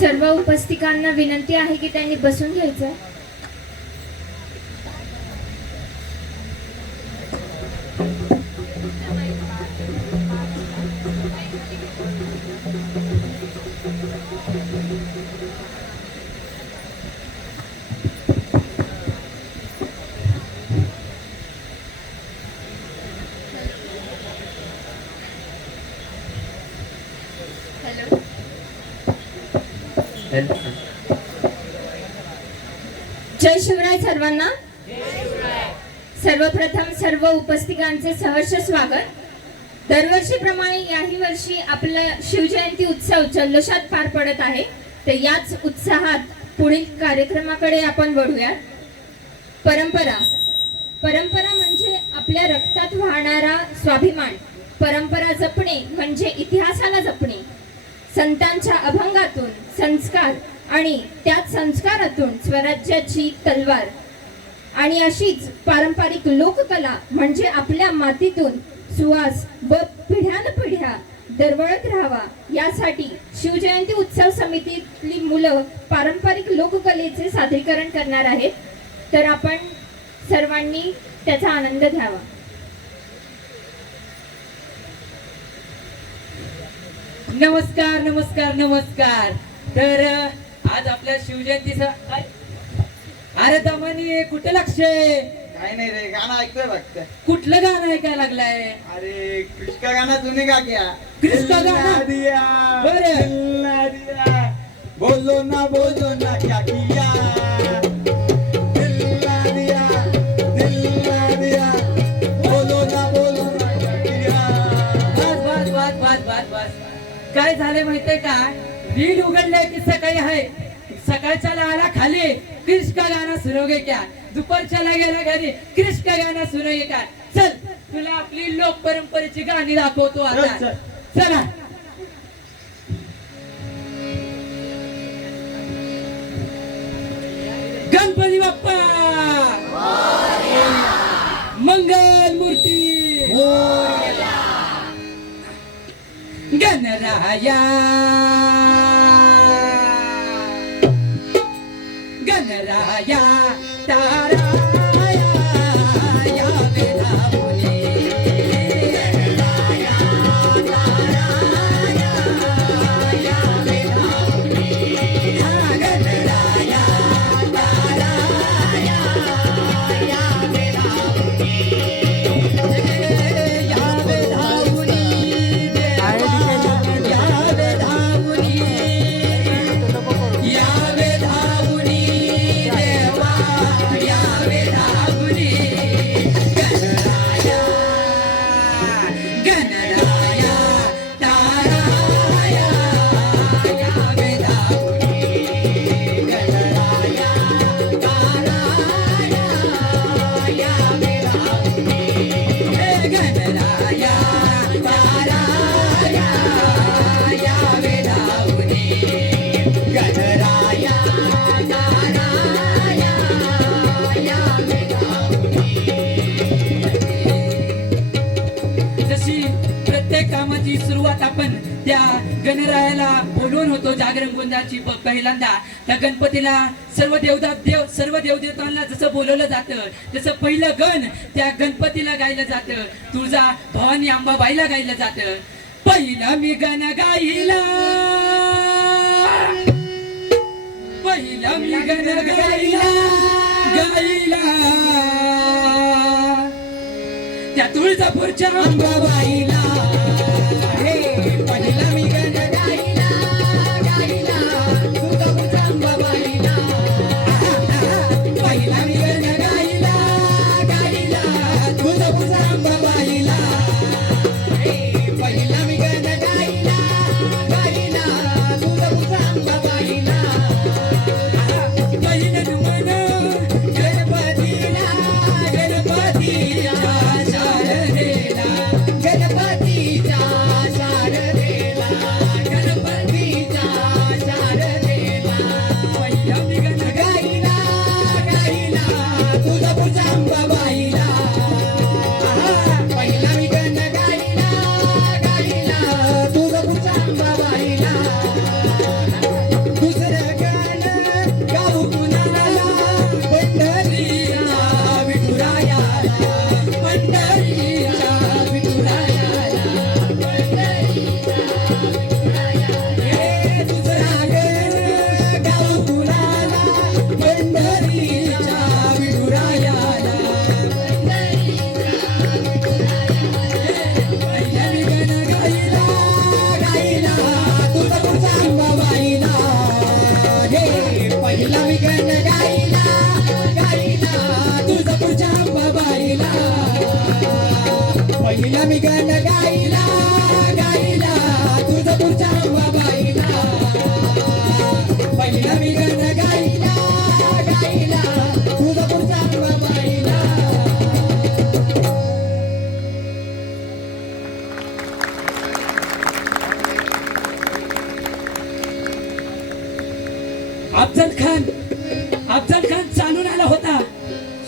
सर्व उपस्थितांना विनंती आहे की त्यांनी बसून घ्यायचं. जय शिवराय सर्वांना. सर्वप्रथम सर्व उपस्थितांचे सहर्ष स्वागत. दरवर्षीप्रमाणे याही वर्षी आपला शिवजयंती उत्सव जल्लोषात पार पडत आहे. तर याच उत्साहात पुढील कार्यक्रमाकडे आपण वळूयात. परंपरा म्हणजे आपल्या रक्तात वाहणारा स्वाभिमान. परंपरा जपणे म्हणजे इतिहासाला जपणे. संतांच्या अभंगातून संस्कार आणि त्याच संस्कारातून स्वराज्याची तलवार. आणि अशीच पारंपरिक लोककला म्हणजे आपल्या मातीतून सुवास व पिढ्यानपिढ्या दरवळत राहावा यासाठी शिवजयंती उत्सव समितीतली मुलं पारंपरिक लोककलेचे सादरीकरण करणार आहेत. तर आपण सर्वांनी त्याचा आनंद घ्यावा. नमस्कार नमस्कार नमस्कार. तर आज आपल्या शिवजयंतीचा अरे दमानी कुठे लक्ष आहे? काय नाही रे, गाणं ऐकतोय फक्त. कुठलं गाणं ऐकायला लागलाय? अरे कृष्णा गाणं तुम्ही का क्या? कृष्णा गाणं? दिया बरं. दिलना दिया बोलो ना क्या किया. दिलना दिया बोलो ना क्या किया. बस. काय झाले माहितीये का? रील उघडले की सकाळी आहे, सकाळच्या आला खाली कृष्ण गाणं सुरू घे क्या, दुपारच्याला गेला घरी कृष्ण गाणं सुरू घे का. चल तुला आपली लोक परंपरेची गाणी दाखवतो आता. चला. गणपती बाप्पा मंगल मूर्ती गणराया गणराया तारा सुरुवात आपण त्या गणरायाला बोलवून होतो जागरण गोंधळाची पहिल्यांदा. त्या गणपतीला सर्व देवदेवतांना जसं बोलवलं जातं तसं पहिलं गण त्या गणपतीला गायलं जातं. तुळजा भवानी अंबाबाईला गायलं जातं. पहिलं मी गण गाईला, पहिलं मी गण गाईला त्या तुळजापूरच्या अंबाबाईला. पहिला मी गण गाईला तुळजापूरच्या अंबाबाईला. पहिला मी गण गाईला तुळजापूरच्या अंबाबाईला. पहिला मी गण गाईला तुळजापूरच्या अंबाबाईला. पहिलं मन गणपतीला गणपतीच्या शारदेला गणपती अफजल खान चालून आला होता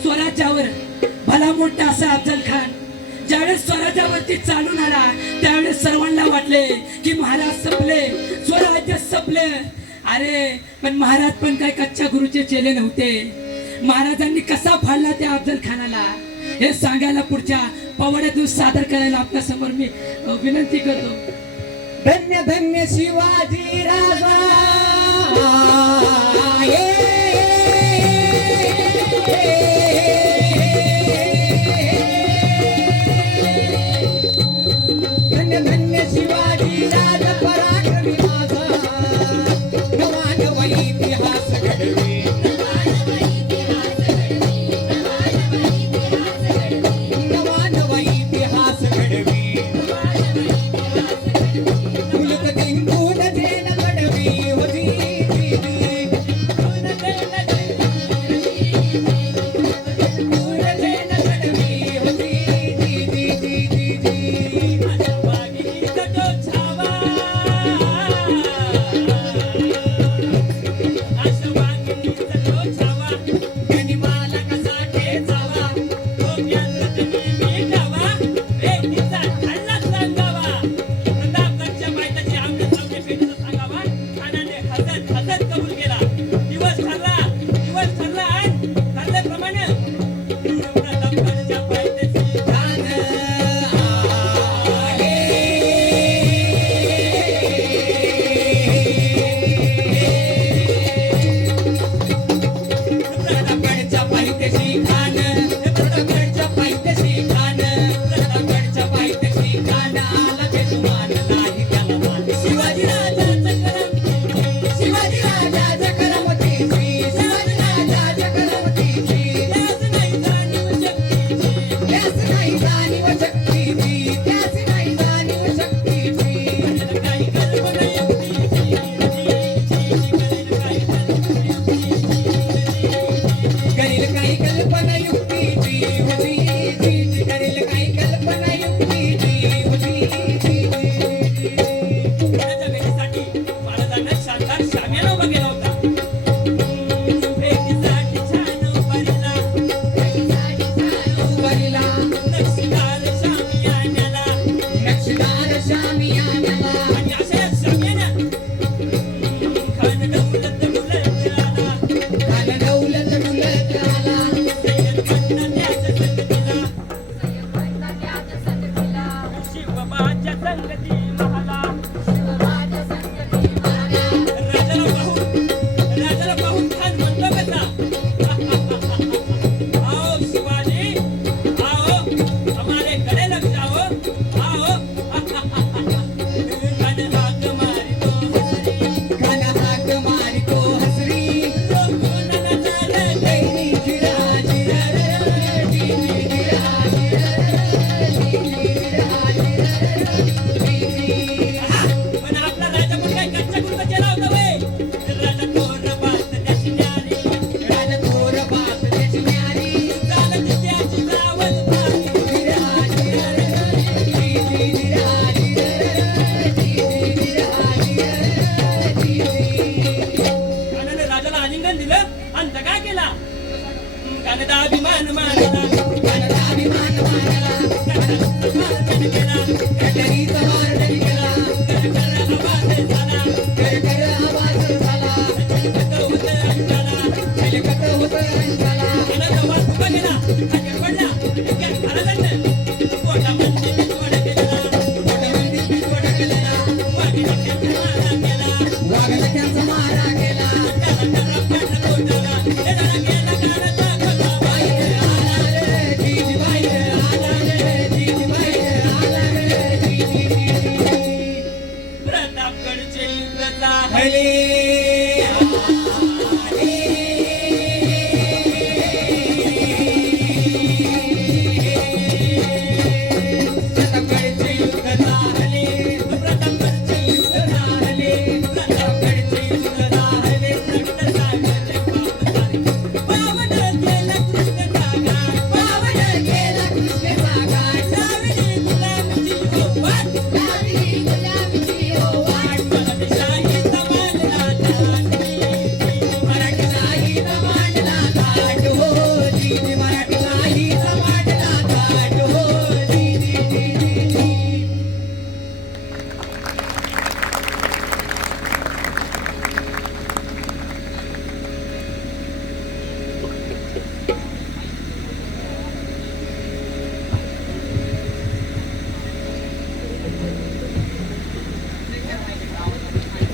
स्वराज्यावर. भला मोठा असा अफजल खान ज्यावेळेस स्वराज्यावरती चालून आला त्यावेळेस सर्वांना वाटले की महाराज संपले, स्वराज्य संपले. अरे पण महाराज पण काय कच्च्या गुरुचे चेले नव्हते. महाराजांनी कसा फाडला त्या अफजल खानाला हे सांगायला पुढच्या पवड्यातून सादर करायला आपल्या समोर मी विनंती करतो. धन्य धन्य शिवाजी राजा धन्य धन्य शिवाजी राजा पराक्रमी माझा नवा नवा इतिहास घडवे नवा नवा इतिहास घडवे मुलक जिंकून देण घडवी होती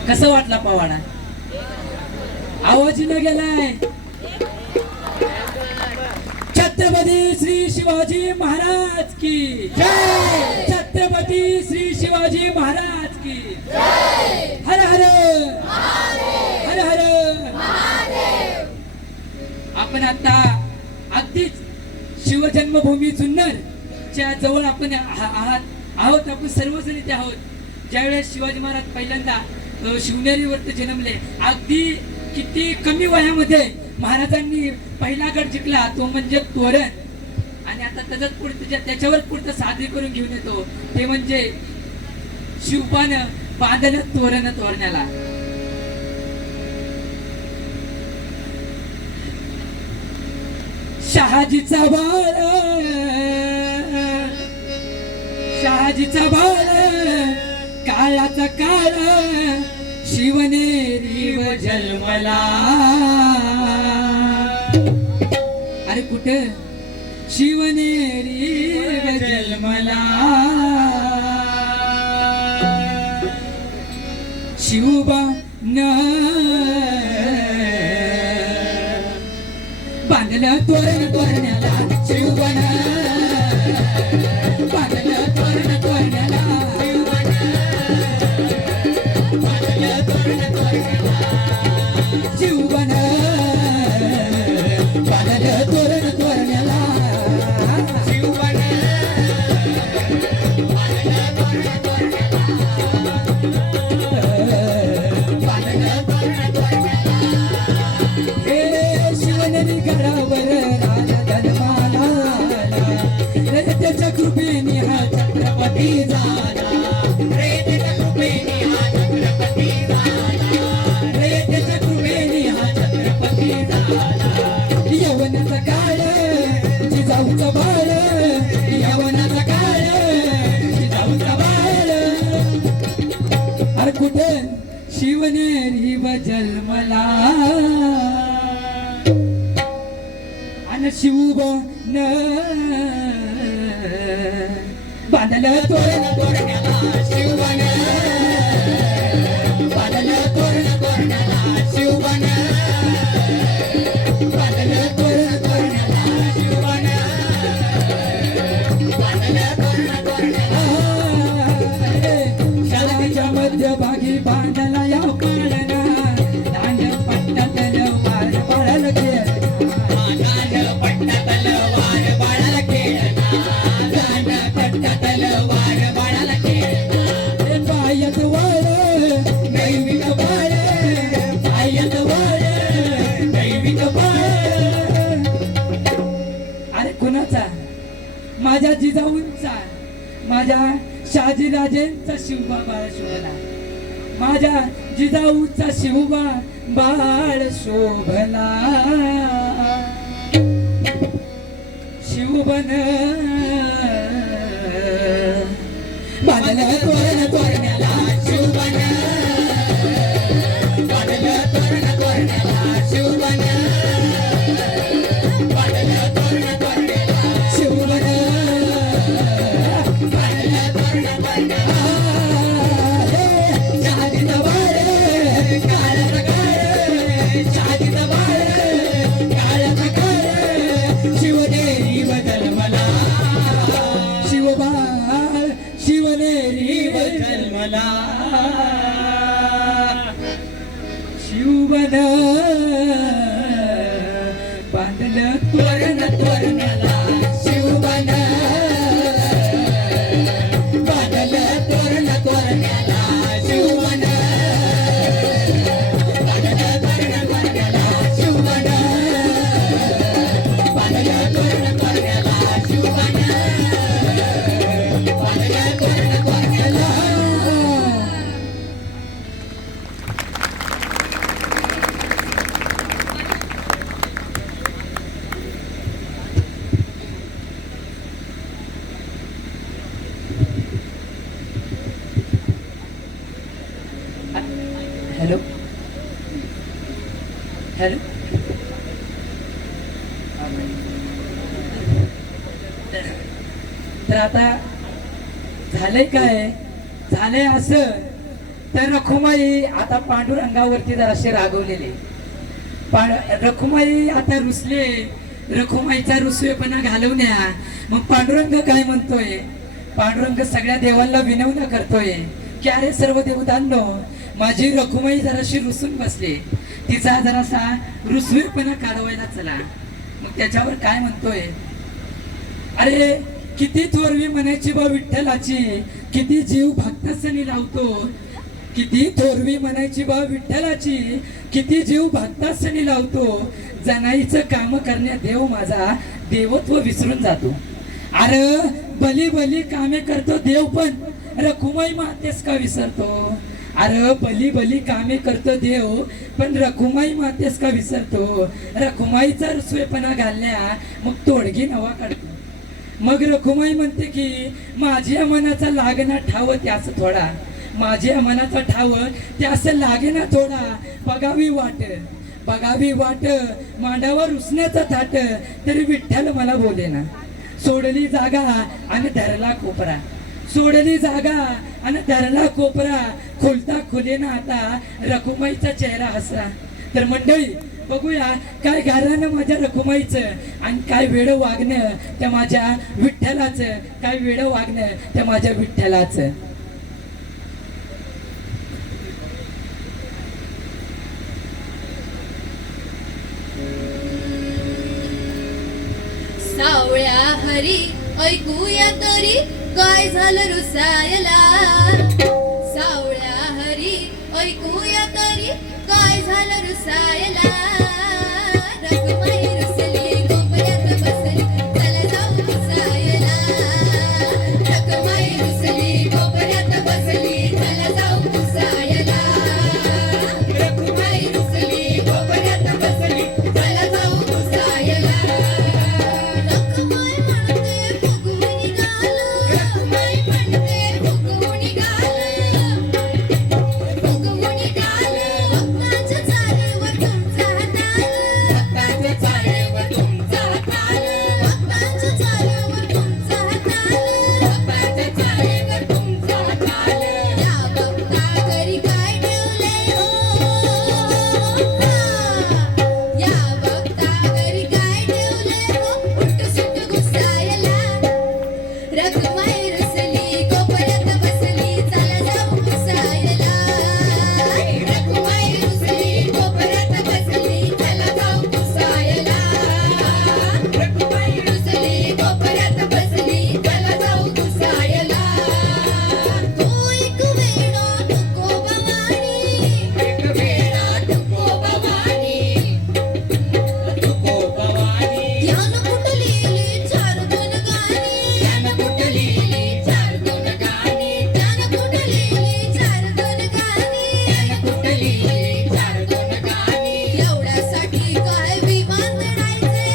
कसं वाटला पवाडा? आवाजीनं गेलाय. छत्रपती श्री शिवाजी महाराज की जय. छत्रपती श्री शिवाजी महाराज की हर हर हर हर. आपण आता अगदीच शिवजन्मभूमी जुन्नर च्या जवळ आपण आहोत. आपण सर्वजण इथे आहोत. ज्यावेळेस शिवाजी महाराज पहिल्यांदा शिवनेरीवरती जन्मले, अगदी किती कमी वयामध्ये महाराजांनी पहिला गड जिंकला, तो म्हणजे तोरण. आणि आता त्याच्यावर पुढचं सादरीकरण घेऊन येतो, ते म्हणजे शिवपानं बांधलं तोरण तोरण्याला. शहाजीचा बाळ, शहाजीचा बाळ, काळाचा काळ, शिवनेरीव जन्मला. अरे कुठे? शिवनेरीव जन्मला. शिवबा न बांधलं तोरण तोरण्याला, शिवबन बांधलं तोरण तोरण्याला, बांधलं तोरण तोरण्याला, शिवबन बांधलं तोरण तोरण्याला, शिवबन बांधलं तोरण तोरण्याला. हे शिवनेरी गडावर राजा जन्माला, त्याच्या कृपेने हा छत्रपती झाला. रे त्याच्या कृपेने हा छत्रपती झाला. रे त्याच्या कृपेने हा छत्रपती झाला. यवनाचा काळ, जिजाऊचा बाळ, यवनाचा काळ, जिजाऊचा बाळ. अरे कुठे? शिवनेरी व जन्मला. आणि शिवबन बांधलं तोरण तोरण्याला, शिवबन बांधलं तोरण तोरण्याला, शिवबन बांधलं तोरण तोरण्याला, शिवबन बांधलं तोरण तोरण्याला. शाळेच्या मध्यभागी बांधला या पाळणा, दांड पट्टा तलवार बाळाला खेळणा, दांड पट्टा तलवार बाळाला खेळणा, दांड पट्टा तलवार बाळाला खेळणा. पायात वाळ दैविक बाळ, पायात वाळ दैविक बाळ. अरे कुणाचा? माझ्या जिजाऊंचा, माझ्या शहाजीराजेंचा शिवबा बाळ शोभला. माझ्या जिजाऊचा शिवबा बाळ शोभला. शिवबन बांधलं तोरण तोरण्याला, शिवबन बांधलं तोरण तोरण्याला, शिवबन बांधलं तोरण तोरण्याला, शिवबन बांधलं तोरण तोरण्याला. शहाजीचा बाळ, काळाचा काळ, शहाजीचा बाळ, काळाचा काळ, शिवनेरी व जन्मला. शिवबाळ शिवनेरी व जन्मला. शिवबन बांधलं तोरण तोरण्याला, शिवबन बांधलं तोरण तोरण्याला, शिवबन बांधलं तोरण तोरण्याला, शिवबन बांधलं तोरण तोरण्याला, शिवबन बांधलं तोरण तोरण्याला. Hello hello. तर आता झालंय काय? झालंय असं तर रखुमाई आता पांडुरंगावरती जराशे रागवलेले. रखुमाई आता रुसले. रखुमाईचा रुसवेपणा घालवण्या. मग पांडुरंग काय म्हणतोय? पांडुरंग सगळ्या देवांना विनवण्या करतोय की अरे सर्व देवतांनो, माझी रखुमाई जराशी रुसून बसली, तिचा जरासा रुसवेपणा काढवायला चला. मग त्याच्यावर काय म्हणतोय? अरे किती थोरवी म्हणायची बा विठ्ठलाची, किती जीव भक्तासनी लावतो. किती थोरवी म्हणायची बा विठ्ठलाची, किती जीव भक्तासनी लावतो. जनाईचं काम करण्या देव माझा देवत्व विसरून जातो. अरे भली भली कामे करतो देव, पण रखुमाई मातेस का विसरतो? अरे भली भली कामे करतो देव, पण रखुमाई मातेस का विसरतो? रखुमाईचा रुसवेपणा घालण्या मग तोडगी नवा काढतो. मग रखुमाई म्हणते की माझ्या मनाचा लागणा ठाव त्यास थोडा, माझ्या मनाचा ठाव त्यास लागेना थोडा. बघावी वाट मांडावर रुसण्याचा थाट, तरी विठ्ठल मला बोलेना. सोडली जागा आणि धरला कोपरा, सोडली जागा आणि धरला कोपरा. खुलता खुलेना आता रखुमाईचा चेहरा हसरा. तर मंडळी बघूया काय गारानं माझ्या रखुमाईचं आणि काय वेड वागणं त्या माझ्या विठ्ठलाचं, काय वेड वागणं त्या माझ्या विठ्ठलाचं. सावळ्या हरी ऐकूया तरी काय झालं रुसायला. सावळ्या हरी ऐकूया तरी काय झालं रुसायला. रखुमाई रुसली कोपऱ्यात बसली, चला जाऊ रुसायला. रखुमाई रुसली कोपऱ्यात बसली, चला जाऊ रुसायला. रखुमाई रुसली कोपऱ्यात बसली, चला जाऊ रुसायला. रखुमाई म्हणते फुगवून गाल, रखुमाई म्हणते फुगवून गाल, फुगवून गाल. भक्ताच्या चालीवर तुमचा ताल, भक्ताच्या चालीवर तुमचा ताल, भक्ताच्या चालीवर तुमचा ताल, भक्ताच्या चालीवर तुमचा ताल. या भक्ता घरी काय ठेवले हो, या भक्ता घरी काय ठेवले हो, उलटसुलट घुसायला. रखुमाई रुसली कोपऱ्यात बसली, चला जाऊ घुसायला. रखुमाई रुसली कोपऱ्यात बसली, चला जाऊ घुसायला. रखुमाई रुसली कोपऱ्यात बसली, चला जाऊ घुसायला. तू एक वेळा तुकोबावानी, एक वेळा तुकोबावानी, यानं कुठलीली चार दोन गाणी, यानं कुठलीली चार दोन गाणी, यानं कुठलीली चार दोन गाणी, यानं कुठलीली चार दोन गाणी. एवढ्यासाठी काय विमान मिळायचे,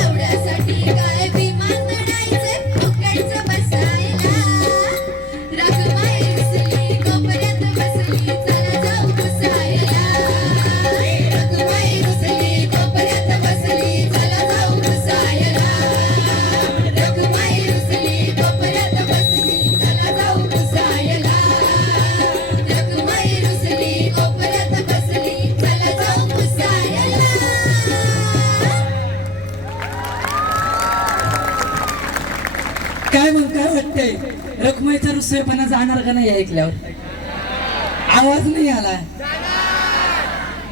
एवढ्यासाठी काय विमान मिळायचे, फुकटचं बसायला. रखुमाई रुसली कोपऱ्यात बसली, चला जाऊ घुसायला. रखुमाई रुसली कोपऱ्यात बसली, चला जाऊ घुसायला. रखुमाई रुसली कोपऱ्यात बसली, चला जाऊ घुसायला. रखुमाई रुसली कोपऱ्यात बसली, चला जाऊ घुसायला. काय मग काय वाटतंय? रखुमाईचा रुसवेपणा जाणार का नाही ऐकल्यावर? आवाज नाही आला.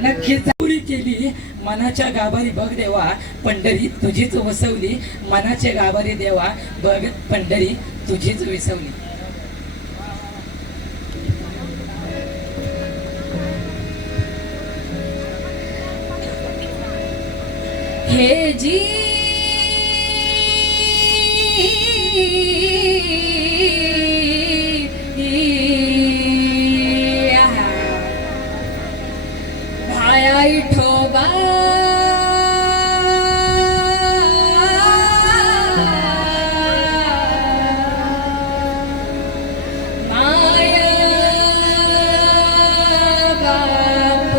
नक्कीच चोरी केली मनाच्या गाभारी बघ देवा, पंढरी तुझीच वसवली. मनाच्या गाभारी देवा बघ, पंढरी तुझीच विसवली. हे जी भाया इठोबा माया बाप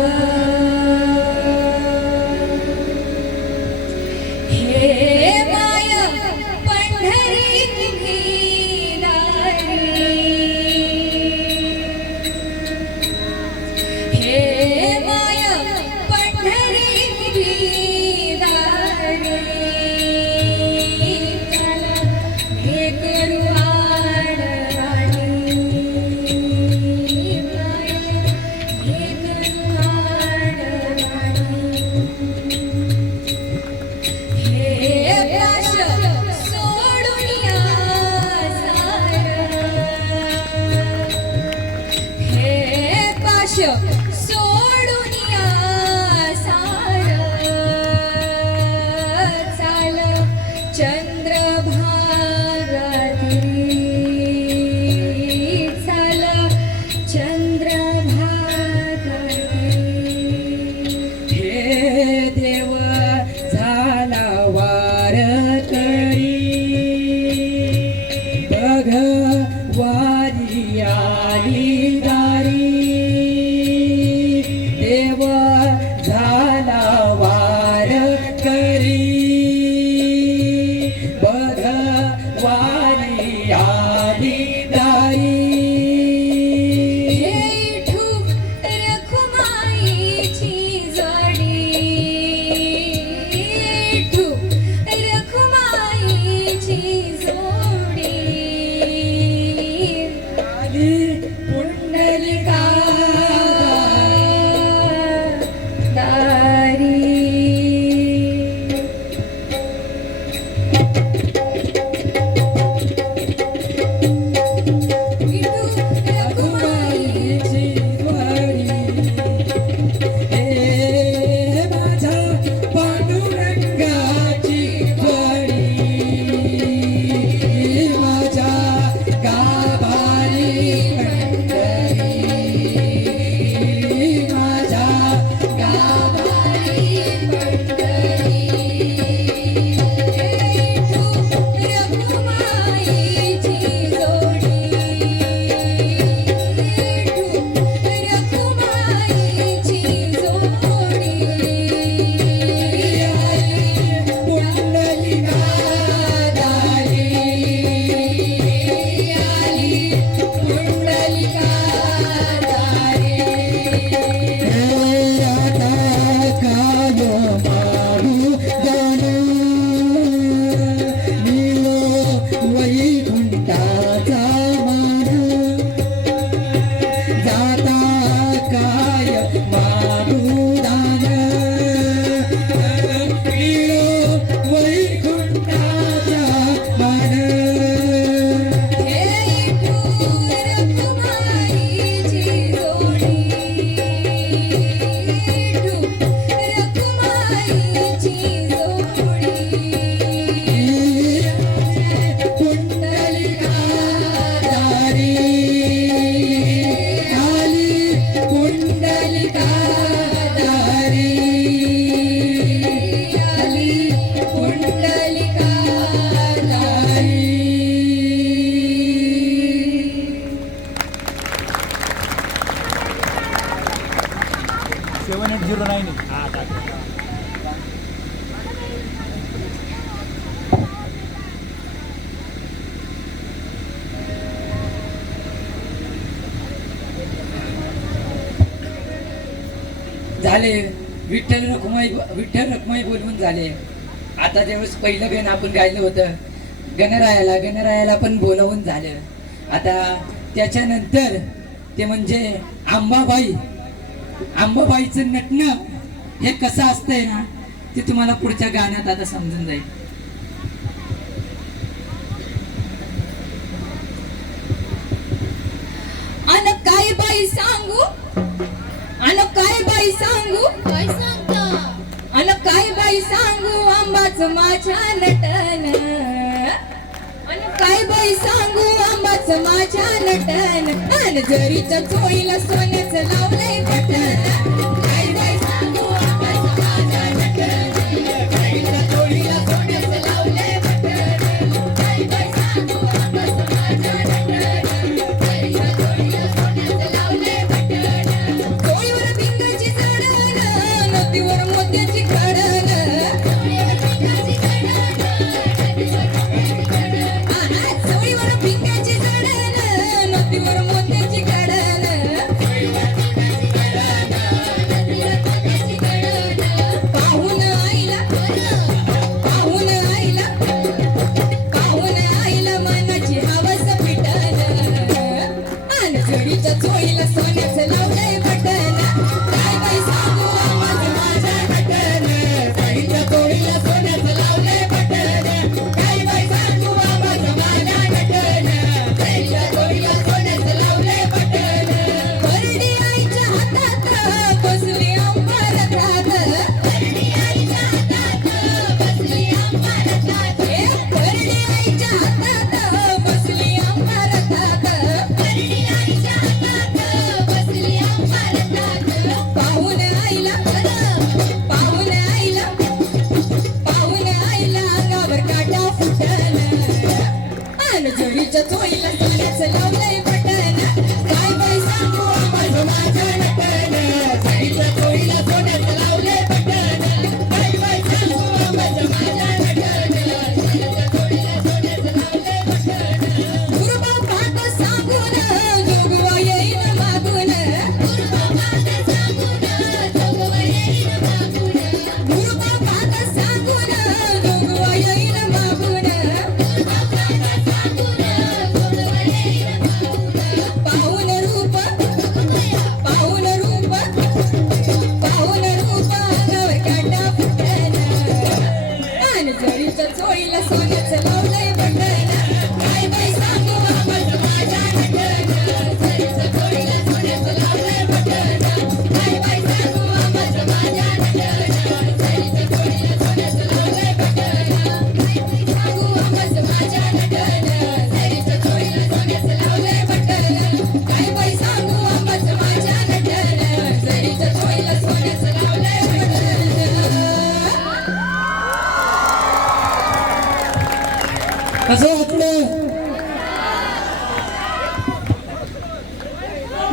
सोडून या सारं चाल चंद्रभागाती चाल चंद्रभागाती हे देव झाला वार करी बघ वारी आली दारी देव झाला वार करी बघ वारी आली दारी विठू रखुमाईची जोडी विठू रखुमाईची जोडी आली पुंडलिका दारी विठू रखुमाई झाले विठ्ठल रखुमाई बोलवून झाले. आता ज्यावेळेस पहिलं गाणं आपण गायलं होतं गणरायाला पण बोलवून झालं. आता त्याच्यानंतर ते म्हणजे आंबाबाईचं नटणं हे कसं असतंय ना ते तुम्हाला पुढच्या गाण्यात आता समजून जाईल. अन काय बाई सांगू काय सांगता अन काय बाई सांगू आंबाचं माझ्या नटन अन काय बाई सांगू आंबाचं माझ्या नटन अन जरीच्या चोळीला सोन्याचं लावलंय बटन काय बाई सांगू आंबाचं माझ्या नटन जरीच्या चोळीला सोन्याचं लावलंय बटन काय बाई सांगू आंबाचं माझ्या नटन जरीच्या चोळीला सोन्याचं लावलंय बटन चोळीवर भिंगाची जडण नदीवर मोत्याची खडण चोळीवर भिंगाची जडण नदीवर मोत्याची खडण पाहून आईला मनाची हवस पिटन आणि जडीच्या चोळीला सोन्याचं लावलंय बटन काय बाई सांगू आवाज माझ्या बटन जडीच्या चोळीला सोन्याचं लावलंय बटन काय बाई सांगू आवाज माझ्या बटन जडीच्या चोळीला सोन्याचं लावलंय बटन करडी आईच्या हातात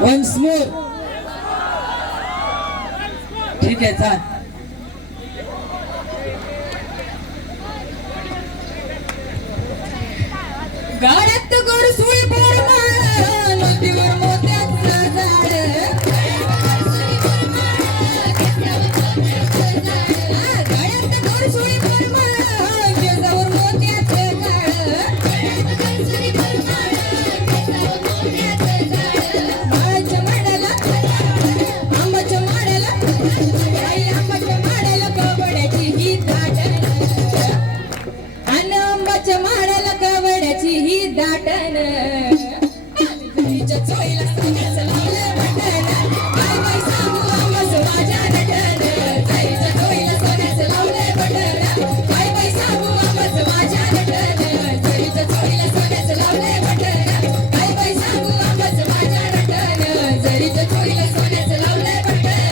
वन्स मोर. ठीक आहे चाल. गाड्यात गोड सुई बोरमाळ नदीवर मोत्याचं झाड गाड्यात गोड सुई बोरमाळ केसावर मोत्याचं झाड माळाच्या माडाला आंबाच्या माडाला आई आंबाच्या माडाला कवड्याची ही दाटण अन आंबाच्या माडाला कवड्याची ही दाटण तुझ्या चोईला सांगायचं लावलं बटन काय काय सांगू आंबाच माझ्या नटन चोईच्या चोईला सांगायचं लावलं बटन काय काय सांगू आंबाच माझ्या नटन चोईच्या चोईला सांगायचं लावलं बटन काय काय सांगू आंबाच माझ्या नटन चोईच्या चोईला सांगायचं लावलं बटन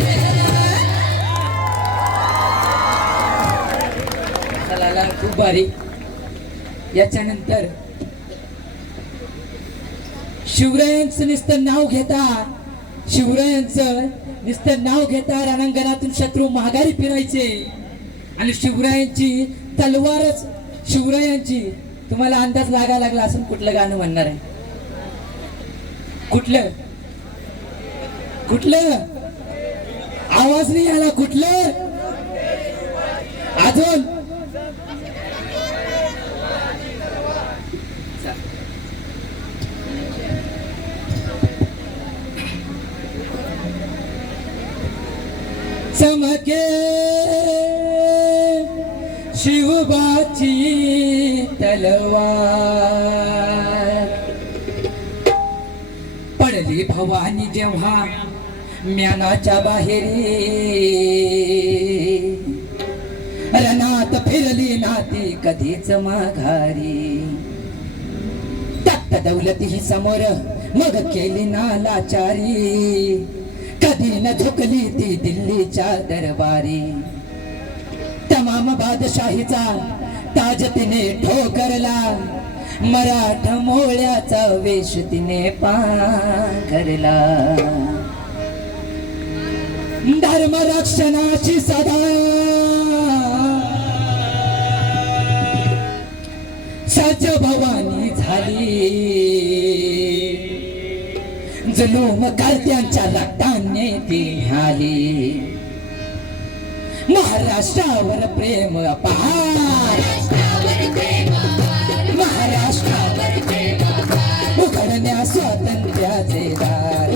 चला खूप भारी. याच्यानंतर शिवरायांचं नुसतं नाव घेता रणांगणातून शत्रू माघारी फिरायचे आणि शिवरायांची तलवारच शिवरायांची. तुम्हाला अंदाज लागायला लागला असं कुठलं गाणं म्हणणार आहे? कुठलं आवाज नाही आला. कुठलं अजून चमके शिवबाची तलवार पडली भवानी जेव्हा म्यानाच्या बाहेरी रणात फिरली नाती कधीच माघारी तक्त दौलती ही समोर मग केली नालाचारी कधी न झुकली ती दिल्लीच्या दरबारी तमाम बादशाहीचा ताज तिने ठोकरला मराठा मोळ्याचा वेश तिने पांघरला धर्म रक्षणाची सदा सज भवानी झाली जुलूम करत्यांच्या रक्ताने ती न्याली महाराष्ट्रावर प्रेम अपार महाराष्ट्रावर प्रेम अपार उघडण्या स्वातंत्र्याचे दार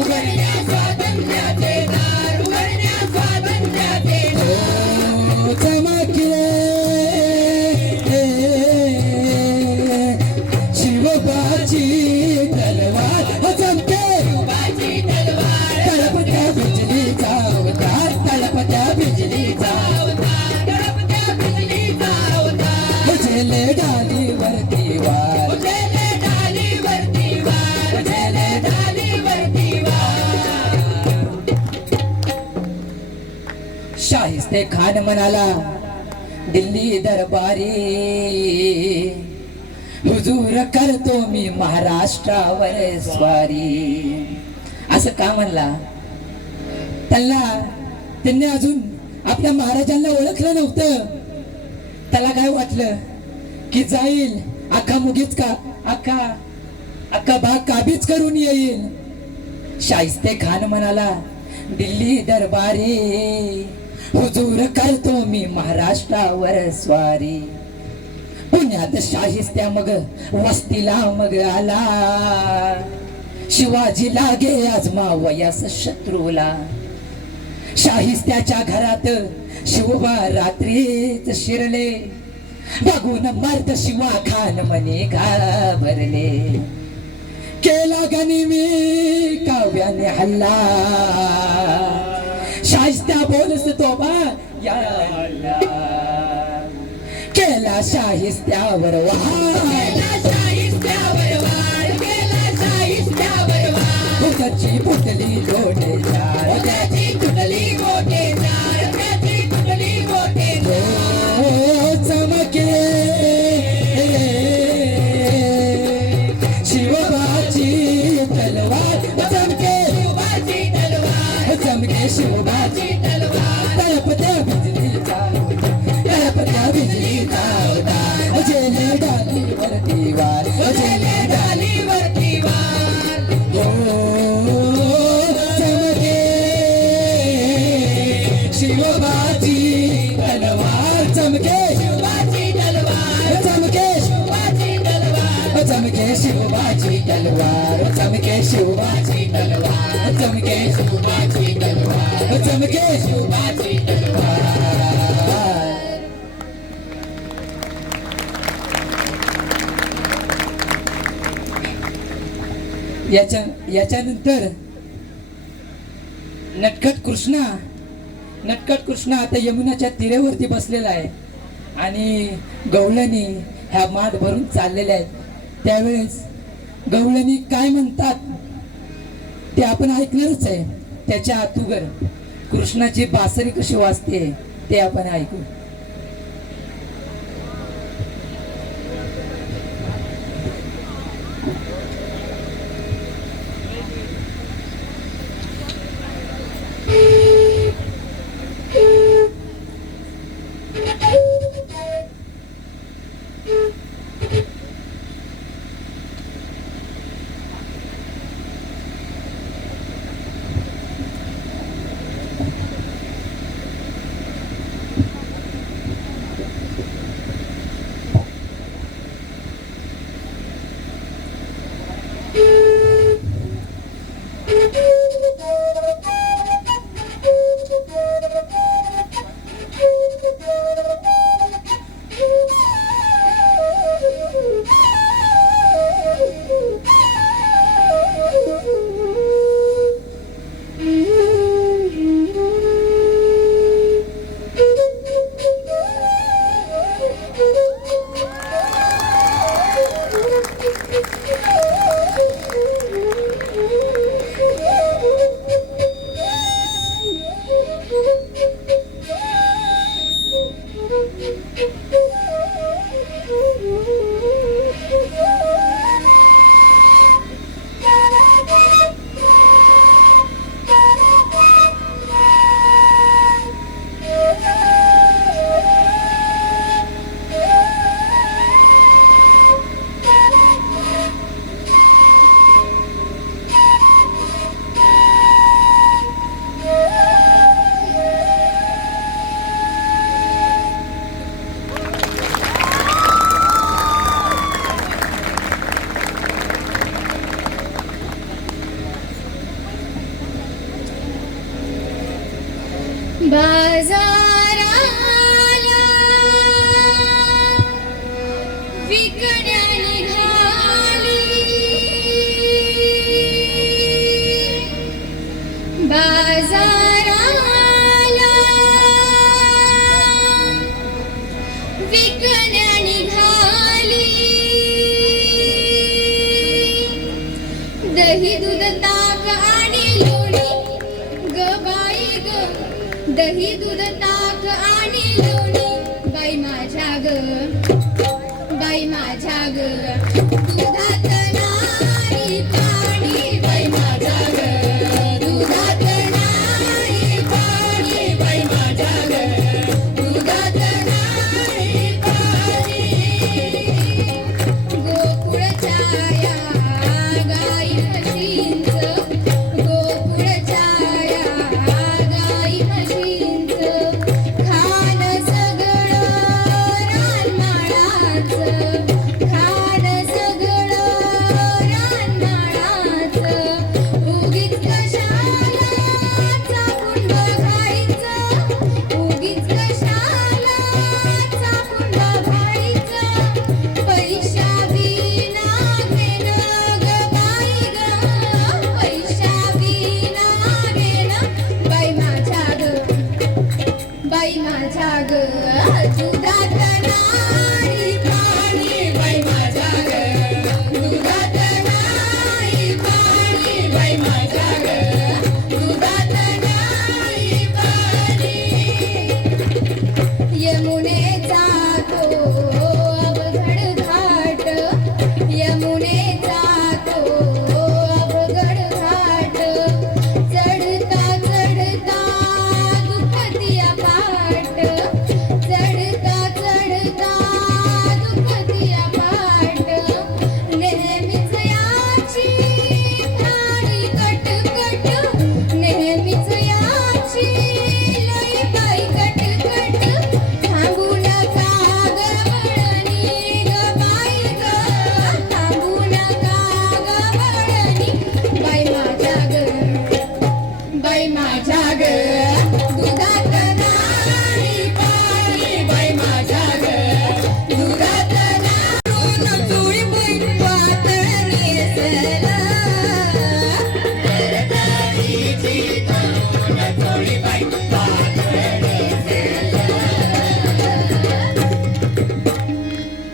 ओ, चमकले शिवबाची तलवार चमके तळपत्या बिजलीचा अवतार तळपत्या बिजलीचा उजले डालीवरती वार शाहिस्ते खान म्हणाला दिल्ली दरबारी हुजूर करतो मी महाराष्ट्रावर स्वारी. असं का म्हणला? त्यांनी अजून आपल्या महाराजांना ओळखलं नव्हतं. त्याला काय वाटलं की जाईल अख्खा मुगीच का अख्खा भाग काबीज करून येईल. शाहिस्ते खान म्हणाला दिल्ली दरबारी हुजूर करतो मी महाराष्ट्रावर स्वारी. पुण्यात शाहिस्त्या मग वस्तीला मग आला शिवाजी लागे आजमावयास शत्रूला. शाहिस्त्याच्या घरात शिवबा रात्रीच शिरले बघून मर्द शिवा खान मने घाबरले. केला गनिमी काव्याने हल्ला शाहिस्त्या बोलस तो बा या केला शाहिस्त्यावर वार उगाची फुटली गोटेदार ओ चमके शिवबाची तलवार चमके शिवबाची तलवार तळपत्या बिजलीचा तळपत्या बिजलीचा अवतार अजेले डालीवरती वार अजेले डालीवरती वार चमके शिवबाची तलवार चमके शिवबाची तलवार चमके शिवबाची तलवार चमके शिवबाची तलवार चमके शिवबाची तलवार चमके शिवबाची तलवार चमके शिवबाची तलवार याच्यानंतर नटखट कृष्णा आता यमुनाच्या तीरावरती बसलेला आहे आणि गवळणी ह्या माठ भरून चाललेल्या आहेत. त्यावेळेस गवळणी काय म्हणतात ते आपण ऐकणारच आहे. त्याच्या अतुगर कृष्णाची बासरी कशी वाजते ते आपण ऐकू. बाजाराला विकण्या निघाली बाजाराला विकण्या निघाली दही दूध ताक आणि लोणी ग बाई ग दही दूध ताक आणि लोणी बाई माझ्या ग दुधात नाही पाणी बाई माझ्या ग दुधात नाही पाणी बाई माझ्या ग दुधात नाही पाणी गोकुळच्या या गाई म्हशींचं गोकुळच्या या गाई म्हशींचं खान सगळं रानमाळाचं खान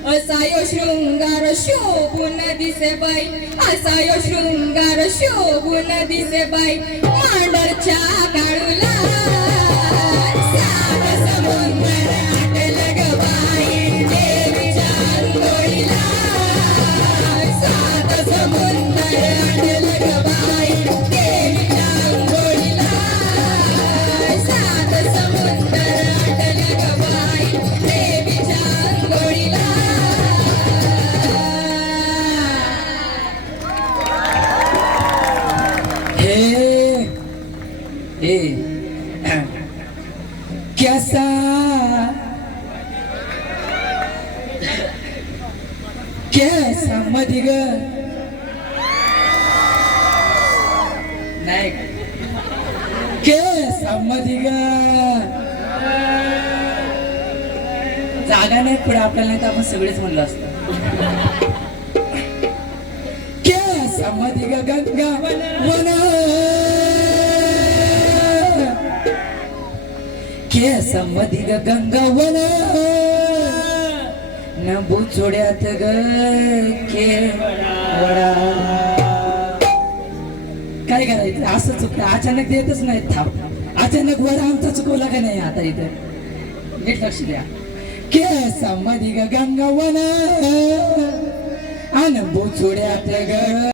असायो शृंगार शोभून दिसे बाई असायो शृंगार शोभून दिसे बाई मांडरच्या काळूला सात समुंदर आटल ग बाई देवीच्या अंघोळीला सात समुंदर आटल ग बाई देवीच्या अंघोळीला सात समुंदर आटल ग बाई देवीच्या अंघोळीला हे कैसा कैसा मधी ग नाही कैसा मधी ग जागा नाही पुढे आपल्याला नाही तर आपण सगळेच म्हणलो असतो कैसा मधी ग गंगा वन कैसा मधी ग गंगा वन न बुचोड्यात ग के वडा काय करायचं असं चुकलं अचानक देतच नाही थाप अचानक वडा आमचा चुकवला का नाही आता इथं नीट लक्ष द्या कैसा मधी ग गंगा वन अन बुचोड्यात ग